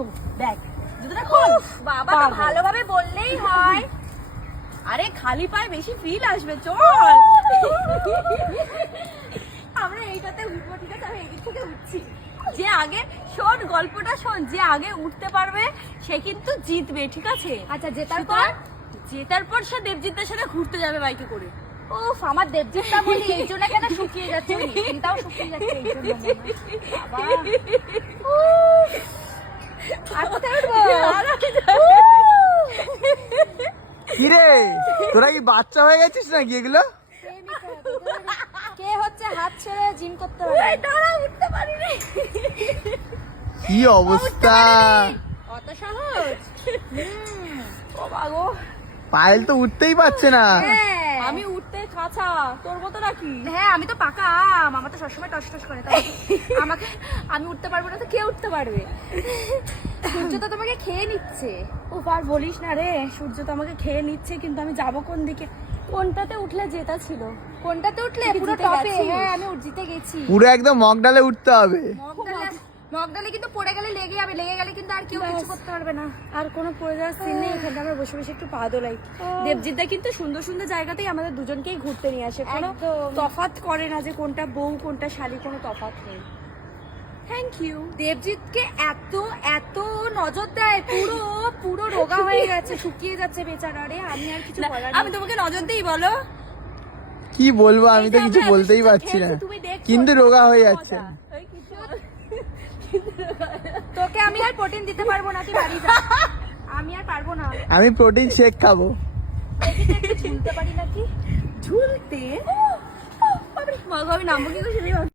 জুতো দেখ, জুতোটা খোল। বাবা তো ভালোভাবে বললেই হয়। আরে খালি পায়ে বেশি ফিল আসবে, চল। আমরা এইটাতে উঠবো, ঠিক আছে? আমি এদিক থেকে উঠছি। যে আগে শোন, গল্পটা শোন, যে আগে উঠতে পারবে সে কিন্তু জিতবে, ঠিক আছে? আচ্ছা, জেতার পর? জেতার পর সে দেবজিতের সাথে ঘুরতে যাবে বাইকে করে। উফ, আমার দেবজিৎটা বলি এই জন্য কেন শুকিয়ে যাচ্ছে, চিন্তাও শুকিয়ে যাচ্ছে এই জন্য মনে হয়। বাবা, উফ, আর কোথায় উঠবো? কিরে তোরা কি বাচ্চা হয়ে গেছিস নাকি এগুলো? কে হচ্ছে হাত ছেড়ে জিম করতে পারে? দাঁড়া, উঠতে পারিনি। কি অবস্থা! অত সহজ? ও বাগো, পায়েল তো উঠতেই পারছে না। হ্যাঁ, আমি উঠতে কাঁচা, তোর মতো নাকি? হ্যাঁ, আমি তো পাকা আম, আমার তো সবসময় টস টস করে। তাই আমাকে, আমি উঠতে পারবো না তো কে উঠতে পারবে? সূর্য তো তোমাকে খেয়ে নিচ্ছে। ও আর বলিস না রে, সূর্য তো আমাকে খেয়ে নিচ্ছে, কিন্তু আমি যাব কোন দিকে? কোনটাতে উঠলে জেতা ছিল? কোনটাতে উঠলে? তুই কি পুরো জিতে টপে। গেছিস? হ্যাঁ, আমি জিতে গেছি। পুরো একদম মগডালে উঠতে হবে। মগডালে কিন্তু পড়ে গেলে লেগে যাবে, লেগে গেলে কিন্তু আর কেউ কিছু করতে পারবে না। আর কোনো পড়ে যাওয়ার সিন নেই, এখানে আমরা বসে বসে একটু পা দোলাই। দেবজিৎদা কিন্তু সুন্দর সুন্দর জায়গাতেই আমাদের দুজনকেই ঘুরতে নিয়ে আসে, কোনো একদম। তফাৎ করে না যে কোনটা বউ কোনটা শালি, কোনো তফাৎ নেই। Thank you. দেবজিৎকে এত এত নজর দেয়, পুরো পুরো রোগা হয়ে গেছে, শুকিয়ে যাচ্ছে বেচারা। রে আমি আর কিছু বলার আমি নেই। তোমাকে নজর দিই, বলো। কি বলবো, আমি তো এই যে কিছু আমরা বলতেই এত পারছি না, খেলছি, তুমি দেখছো, কিন্তু রোগা হয়ে মজা। যাচ্ছে। ওই কিছু তোকে আমি আর প্রোটিন দিতে পারবো না, তুই বাড়ি যা। আমি আর পারবো না। আমি প্রোটিন শেক খাবো। দেখি তো একটু ঝুলতে পারি নাকি। ঝুলতে, বাবারে, মা গো, আমি নামবো কি করে সেটাই ভাবছি।